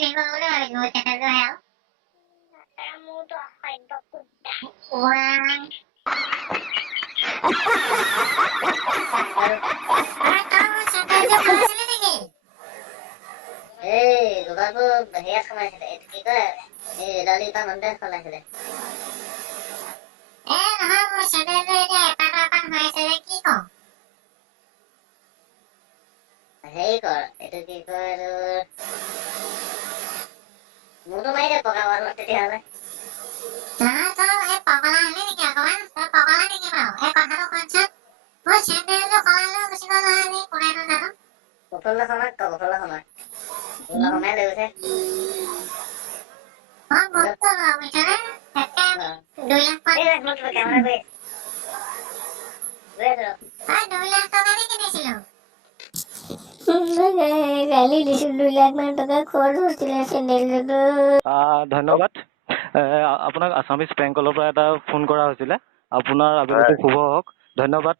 কিনিব বুলি ভাবিছো চেন্দেলযোৰ হে আৰু মোৰতো অসভ্য কুত্তা চেন্দেলযোৰ খাইছিলি নেকি এই দুটাটো হেৰিয়াত সোমাইছিলে এইটো কি কয় এই এডালিটা মানুহে চলাইছিলে নহয় মোৰ চেন্দেলযোৰ এতিয়া এপান হৈ আছে যে কি কওঁ হেৰি কৰ এইটো কি কয় মোৰতো মাৰি দে পকা ৱালত তেতিয়াহ'লে তই এই পগলা হলি নেকি অকমান তই পগলা নেকি বাৰু এই কথাটো শুনচোন মোৰ চেন্দেলযোৰ সলাই লৈ গুচি গ'ল নহয় আজি কোনেনো জানো বটললৈ সমাক ক বটললৈ সমাই লৈ গৈছে বটল বুজিছনে একে 2 লাখ কেমেৰা কৰি 2 লাখ টকা দি কিনিছিলো গালি দিছো 2 লাখ মান টকা খৰচ হৈছিলে চেন্দেলযোৰ ধন্যবাদ আপোনাক আছামিজ বেংকৰ পৰা এটা ফোন কৰা হৈছিলে আপোনাৰ আবেলিটো শুভ হওক ধন্যবাদ